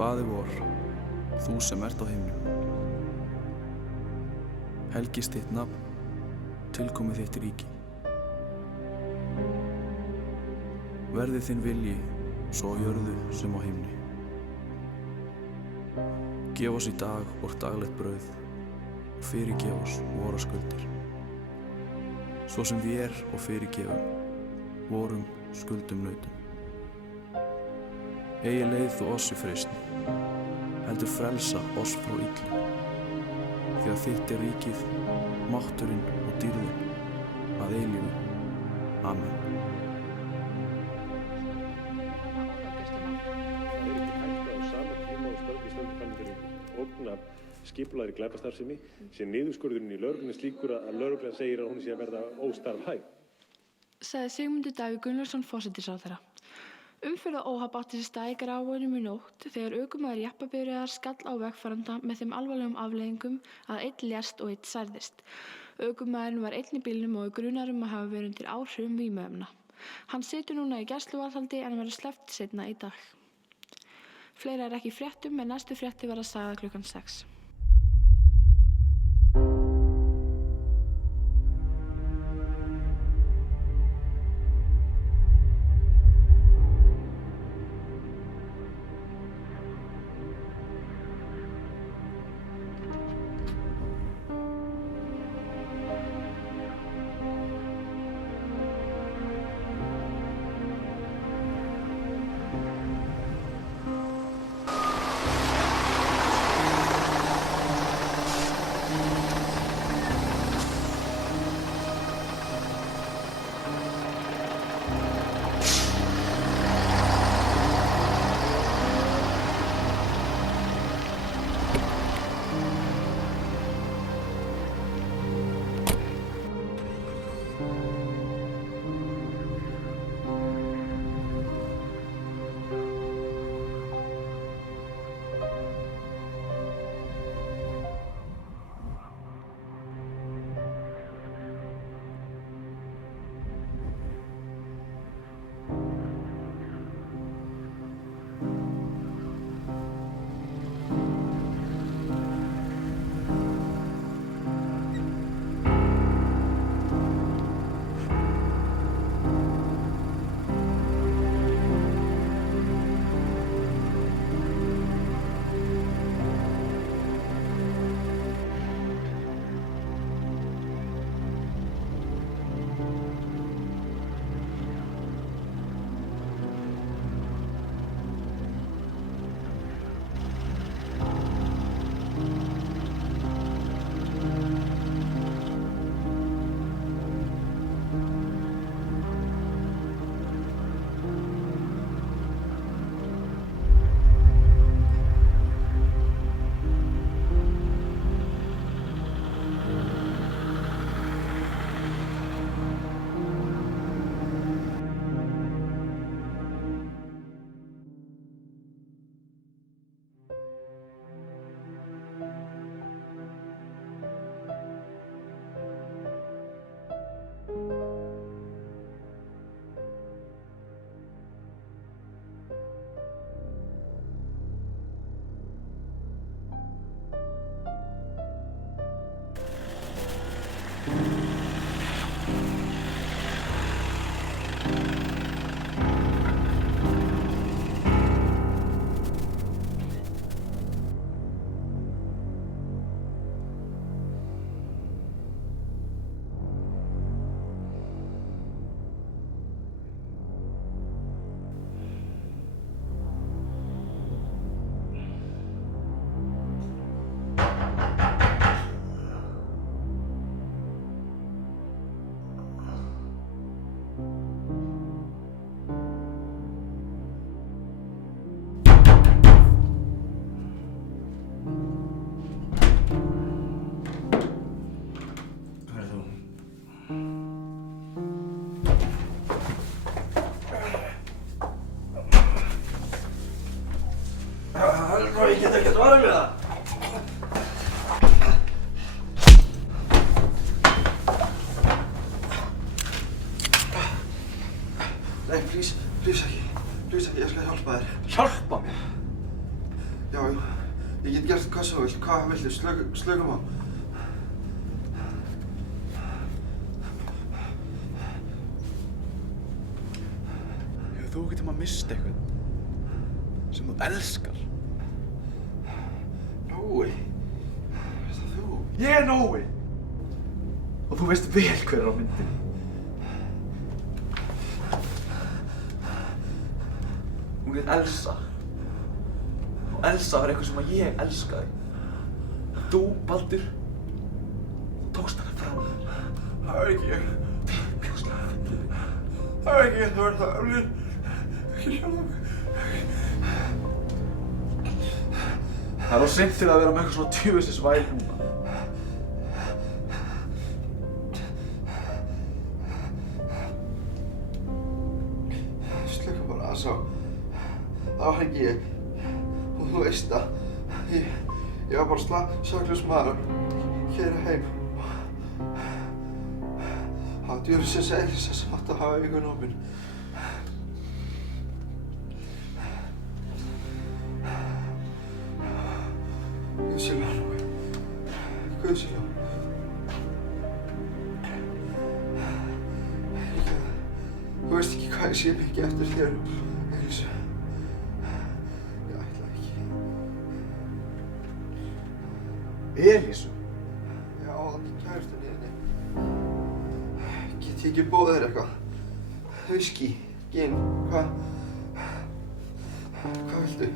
Faðir vor, þú sem ert á himnum. Helgist þitt nafn, tilkomi þitt ríki. Verði þinn vilji, svo á jörðu sem á himni. Gef oss í dag vort daglegt brauð og fyrirgef oss vora skuldir. Svo sem vér og fyrirgefum vorum skuldum nautum. Eigi leið þú oss í freistni, heldur frelsa oss frá illu. Því að þitt ríkið, mátturinn og dýrðin að eilífu. Amen. Skipulagðri glæpastarfsemi sé niðurskurðurinn í lögreglunni slíkur að lögreglan segir að hún sé að verða óstarfhæf. Sagði Sigmundur Davíð Gunnlaugsson forsætisráðherra. Umferðaróhapp átti sér stað í Grafarvoginum í nótt þegar ökumaður jeppabifreiðar skall á vegfaranda með þeim alvarlegum afleiðingum að einn lést og einn særðist. Ökumaðurinn var einn í bílnum og er grunaður að hafa verið undir áhrifum vímuefna. Hann situr núna í gæsluvarðhaldi en verður sleppt seinna í dag. Fleira er ekki í fréttum en næstu fréttir verða sagðar klukkan 6. Ég get ekki að vara með það. Nei, please ekki, ég skal hjálpa þér. Hjálpa mér? Já, ég get gert hvað sem þú vilt. Hvað viltu? Slökum á. Hefur þú ekkert misst eitthvað sem þú elskar? Nói. Er það þú? Ég er Nói! Og þú veist vel hver er á myndinni. Hún heit Elsa. Og Elsa var eitthvað sem ég elskaði. Þú, Baldur, þú tókst hana frá mér. Það er ekki ég. Þið bjóðslega fyndið mig. Það er ekki ég, þú ert það öflin. Ekki sjálf mig. Það er á seint til að vera með eitthvað svona tjöfisins væl núna. Slökum bara aðeins á. Það var ekki ég. Og þú veist það. Ég var bara saklaus maður að keyra heim. Það var djöfisins Elsa sem átti að hafa augun á mér. Guðsjóla, Nói. Guðsjóla. Þú veist ekki hvað ég sé mikið eftir þér, Elísu. Ég ætla ekki. Elísu? Já, kærustunni þinni. Get ég ekki bóðið þér eitthvað? Whisky, gin, hvað viltu?